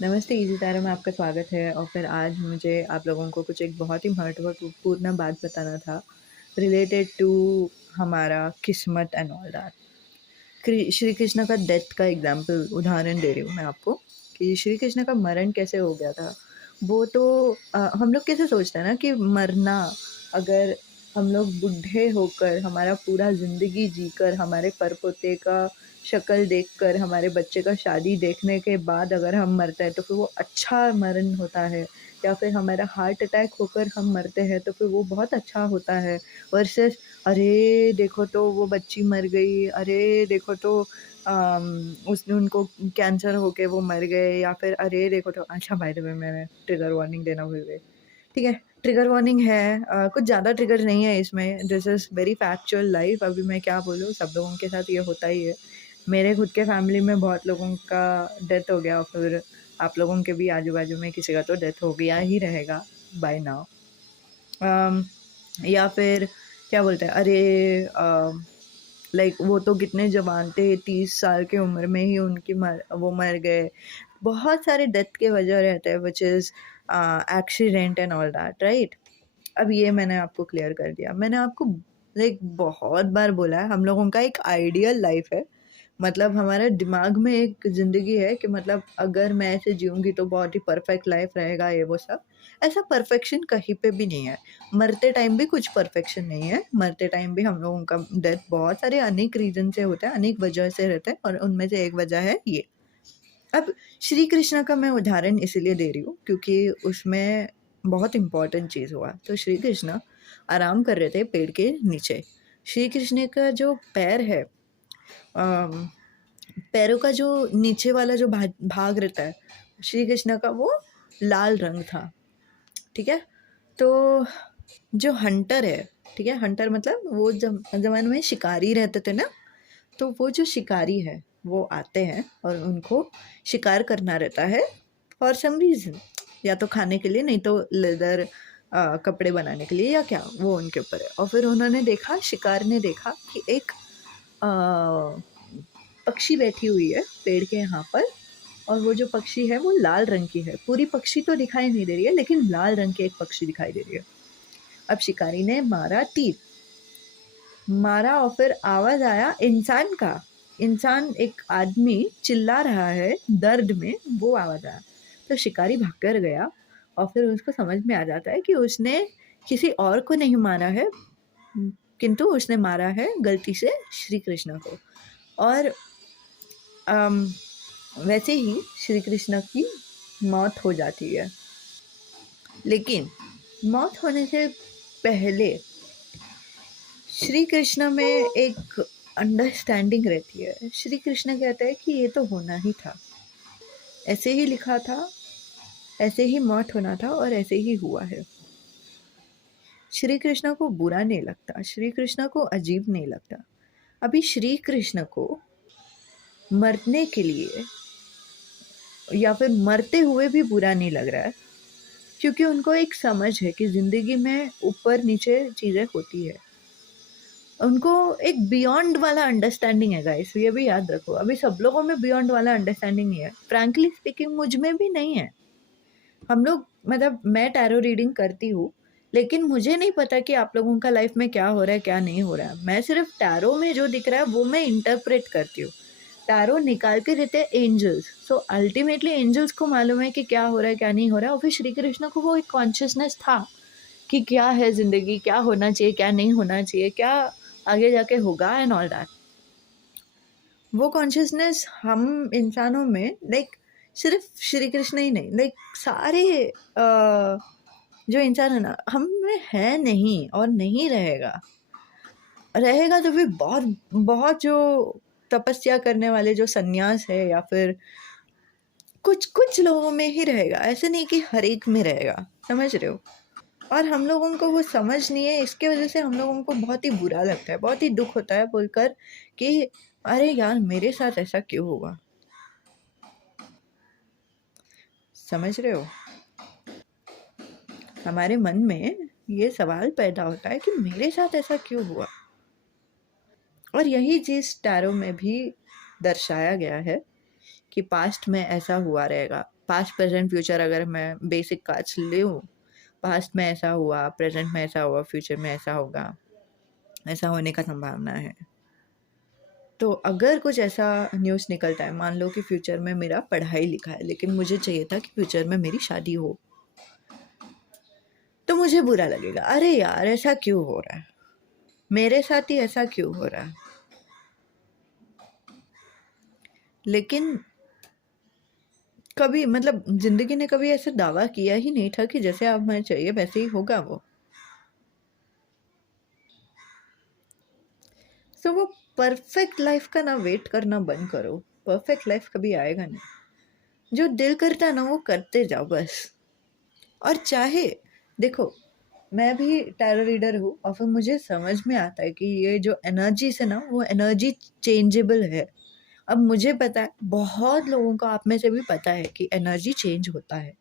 नमस्ते इजी तारा में आपका स्वागत है। और फिर आज मुझे आप लोगों को कुछ एक बहुत ही महत्वपूर्ण बात बताना था रिलेटेड टू हमारा किस्मत and all that. Shri Krishna का डेथ का एग्जाम्पल उदाहरण दे रही हूँ मैं आपको कि श्री कृष्ण का मरण कैसे हो गया था। वो तो हम लोग कैसे सोचते हैं ना कि मरना, अगर हम लोग बूढ़े होकर हमारा पूरा ज़िंदगी जीकर हमारे पर पोते का शक्ल देखकर हमारे बच्चे का शादी देखने के बाद अगर हम मरते हैं तो फिर वो अच्छा मरण होता है, या फिर हमारा हार्ट अटैक होकर हम मरते हैं तो फिर वो बहुत अच्छा होता है। वर्सेस अरे देखो तो वो बच्ची मर गई, अरे देखो तो उसने उनको कैंसर होके वो मर गए, या फिर अरे देखो तो अच्छा बाय द वे मैंने ट्रिगर वार्निंग देना भूल गई। ठीक है, ट्रिगर वार्निंग है। कुछ ज़्यादा ट्रिगर नहीं है इसमें, this is very factual life. अभी मैं क्या बोलूँ, सब लोगों के साथ ये होता ही है। मेरे खुद के फैमिली में बहुत लोगों का डेथ हो गया, और फिर आप लोगों के भी आजू-बाजू में किसी का तो डेथ हो गया ही रहेगा बाय नाउ। या फिर क्या बोलते हैं, अरे लाइक वो तो कितने जवान थे, 30 साल की उम्र में ही वो मर गए। बहुत सारे डेथ के वजह रहते हैं which is accident and all that, right? अब ये मैंने आपको क्लियर कर दिया। मैंने आपको लाइक बहुत बार बोला है, हम लोगों का एक आइडियल लाइफ है। मतलब हमारे दिमाग में एक ज़िंदगी है कि मतलब अगर मैं ऐसे जीऊँगी तो बहुत ही परफेक्ट लाइफ रहेगा, ये वो सब। ऐसा परफेक्शन कहीं पे भी नहीं है। मरते टाइम भी कुछ परफेक्शन नहीं है। मरते टाइम भी हम लोगों का डेथ बहुत सारे अनेक रीज़न से होता है, अनेक वजह से रहता है, और उनमें से एक वजह है ये। अब श्री कृष्ण का मैं उदाहरण इसीलिए दे रही हूँ क्योंकि उसमें बहुत इम्पोर्टेंट चीज़ हुआ। तो श्री कृष्ण आराम कर रहे थे पेड़ के नीचे। श्री कृष्ण का जो पैर है, अम, पैरों का जो नीचे वाला जो भाग रहता है श्री कृष्ण का, वो लाल रंग था। ठीक है? तो जो हंटर है, ठीक है, हंटर मतलब वो ज़माने में शिकारी रहते थे ना, तो वो जो शिकारी है वो आते हैं और उनको शिकार करना रहता है फॉर सम रीज़न, या तो खाने के लिए, नहीं तो लेदर कपड़े बनाने के लिए, या क्या, वो उनके ऊपर है। और फिर उन्होंने देखा, शिकार ने देखा कि एक अ, पक्षी बैठी हुई है पेड़ के यहाँ पर, और वो जो पक्षी है वो लाल रंग की है। पूरी पक्षी तो दिखाई नहीं दे रही है, लेकिन लाल रंग की एक पक्षी दिखाई दे रही है। अब शिकारी ने मारा तीर, मारा, और फिर आवाज़ आया इंसान का। इंसान, एक आदमी चिल्ला रहा है दर्द में, वो आवाज़ आया। तो शिकारी भागकर गया, और फिर उसको समझ में आ जाता है कि उसने किसी और को नहीं मारा है, किंतु उसने मारा है गलती से श्री कृष्ण को। और अम, वैसे ही श्री कृष्ण की मौत हो जाती है। लेकिन मौत होने से पहले श्री कृष्ण में एक अंडरस्टैंडिंग रहती है। श्री कृष्ण कहते हैं कि ये तो होना ही था, ऐसे ही लिखा था, ऐसे ही मौत होना था, और ऐसे ही हुआ है। श्री कृष्ण को बुरा नहीं लगता, श्री कृष्ण को अजीब नहीं लगता। अभी श्री कृष्ण को मरने के लिए या फिर मरते हुए भी बुरा नहीं लग रहा है, क्योंकि उनको एक समझ है कि ज़िंदगी में ऊपर नीचे चीज़ें होती है। उनको एक बियॉन्ड वाला अंडरस्टैंडिंग है गाइस, ये भी याद रखो। अभी सब लोगों में बियॉन्ड वाला अंडरस्टैंडिंग नहीं है, फ्रैंकली स्पीकिंग मुझ में भी नहीं है। हम लोग, मतलब मैं टैरो रीडिंग करती हूँ, लेकिन मुझे नहीं पता कि आप लोगों का लाइफ में क्या हो रहा है, क्या नहीं हो रहा है। मैं सिर्फ टैरो में जो दिख रहा है वो मैं इंटरप्रेट करती हूँ। टैरो निकाल के देते हैं एंजल्स, सो अल्टीमेटली एंजल्स को मालूम है कि क्या हो रहा है, क्या नहीं हो रहा है। और फिर श्री कृष्ण को वो एक कॉन्शियसनेस था कि क्या है ज़िंदगी, क्या होना चाहिए, क्या नहीं होना चाहिए, क्या आगे जाके होगा एंड ऑल दैट। वो कॉन्शियसनेस हम इंसानों में, लाइक सिर्फ श्री कृष्ण ही नहीं, लाइक सारे जो इंसान है ना, हम में है नहीं, और नहीं रहेगा। रहेगा तो फिर बहुत बहुत जो तपस्या करने वाले जो सन्यास है, या फिर कुछ कुछ लोगों में ही रहेगा, ऐसे नहीं कि हर एक में रहेगा। समझ रहे हो? और हम लोगों को वो समझ नहीं है, इसके वजह से हम लोगों को बहुत ही बुरा लगता है, बहुत ही दुख होता है बोलकर कि अरे यार मेरे साथ ऐसा क्यों हुआ। समझ रहे हो? हमारे मन में ये सवाल पैदा होता है कि मेरे साथ ऐसा क्यों हुआ। और यही चीज़ टैरो में भी दर्शाया गया है कि पास्ट में ऐसा हुआ रहेगा। पास्ट, प्रेज़ेंट, फ्यूचर अगर मैं बेसिक कास्ट लूँ, पास्ट में ऐसा हुआ, प्रेज़ेंट में ऐसा हुआ, फ्यूचर में ऐसा होगा, ऐसा होने का संभावना है। तो अगर कुछ ऐसा न्यूज़ निकलता है, मान लो कि फ्यूचर में मेरा पढ़ाई लिखा है, लेकिन मुझे चाहिए था कि फ्यूचर में मेरी शादी हो, तो मुझे बुरा लगेगा, अरे यार ऐसा क्यों हो रहा है? मेरे साथ ही ऐसा क्यों हो रहा है? लेकिन कभी मतलब ज़िंदगी ने कभी ऐसा दावा किया ही नहीं था कि जैसे आप हमें चाहिए वैसे ही होगा वो। तो वो परफेक्ट लाइफ का ना वेट करना बंद करो, परफेक्ट लाइफ कभी आएगा नहीं। जो दिल करता है ना वो करते जाओ बस। और चाहे देखो, मैं भी टैरो रीडर हूँ और फिर मुझे समझ में आता है कि ये जो एनर्जीज़ है ना वो एनर्जी चेंजेबल है। अब मुझे पता है, बहुत लोगों को आप में से भी पता है कि एनर्जी चेंज होता है।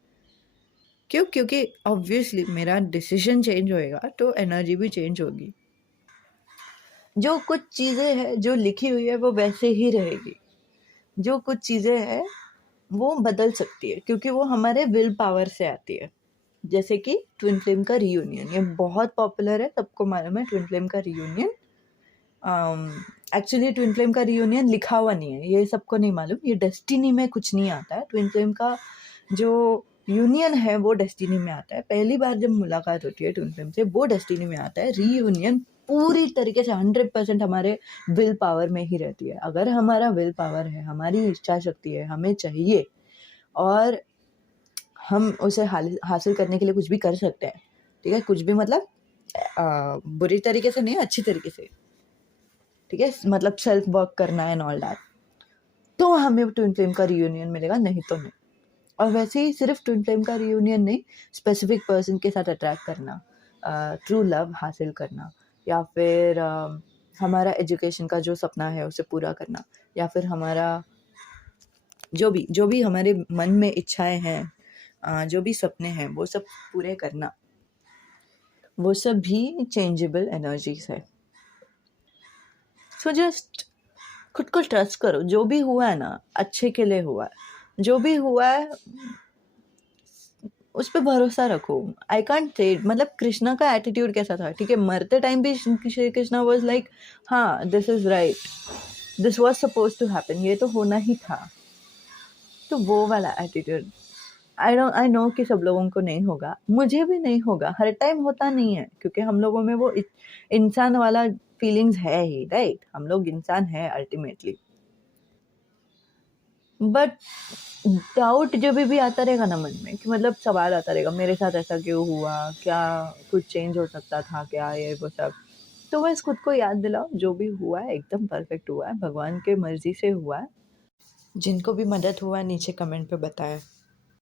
क्यों? क्योंकि ऑब्वियसली मेरा डिसीजन चेंज होएगा तो एनर्जी भी चेंज होगी। जो कुछ चीज़ें हैं जो लिखी हुई है वो वैसे ही रहेगी। जो कुछ चीज़ें हैं वो बदल सकती है क्योंकि वो हमारे विल पावर से आती है। जैसे कि ट्विन फ्लेम का रियूनियन, ये बहुत पॉपुलर है, सबको मालूम है ट्विन फ्लेम का रियूनियन। एक्चुअली ट्विन फ्लेम का रियूनियन लिखा हुआ नहीं है, ये सबको नहीं मालूम, ये डेस्टिनी में कुछ नहीं आता है। ट्विन फ्लेम का जो यूनियन है वो डेस्टिनी में आता है। पहली बार जब मुलाकात होती है ट्विन फ्लेम से वो डेस्टिनी में आता है। रीयूनियन पूरी तरीके से 100% हमारे विल पावर में ही रहती है। अगर हमारा विल पावर है, हमारी इच्छा शक्ति है, हमें चाहिए और हम उसे हासिल करने के लिए कुछ भी कर सकते हैं, ठीक है? कुछ भी मतलब बुरी तरीके से नहीं, अच्छी तरीके से, ठीक है? मतलब सेल्फ वर्क करना एंड ऑल दैट, तो हमें ट्विन फ्लेम का रियूनियन मिलेगा, नहीं तो नहीं। और वैसे ही सिर्फ ट्विन फ्लेम का रियूनियन नहीं, स्पेसिफिक पर्सन के साथ अट्रैक्ट करना, ट्रू लव हासिल करना, या फिर हमारा एजुकेशन का जो सपना है उसे पूरा करना, या फिर हमारा जो भी हमारे मन में इच्छाएं हैं, जो भी सपने हैं वो सब पूरे करना, वो सब भी चेंजेबल एनर्जीज है। सो जस्ट खुद को ट्रस्ट करो, जो भी हुआ है ना अच्छे के लिए हुआ है, जो भी हुआ है उस पे भरोसा रखो। आई कांट से, मतलब कृष्णा का एटीट्यूड कैसा था, ठीक है? मरते टाइम भी श्री कृष्णा वाज लाइक, हाँ this is right, this was suppose to happen, ये तो होना ही था। तो वो वाला एटीट्यूड आई नो कि सब लोगों को नहीं होगा, मुझे भी नहीं होगा, हर टाइम होता नहीं है, क्योंकि हम लोगों में वो इंसान वाला फीलिंग्स है ही, राइट? हम लोग इंसान है अल्टीमेटली। बट डाउट जब भी आता रहेगा ना मन में, कि मतलब सवाल आता रहेगा मेरे साथ ऐसा क्यों हुआ, क्या कुछ चेंज हो सकता था क्या, ये वो सब, तो बस खुद को याद दिलाओ जो भी हुआ है एकदम परफेक्ट हुआ है, भगवान के मर्जी से हुआ है। जिनको भी मदद हुआ नीचे कमेंट पे बताएं।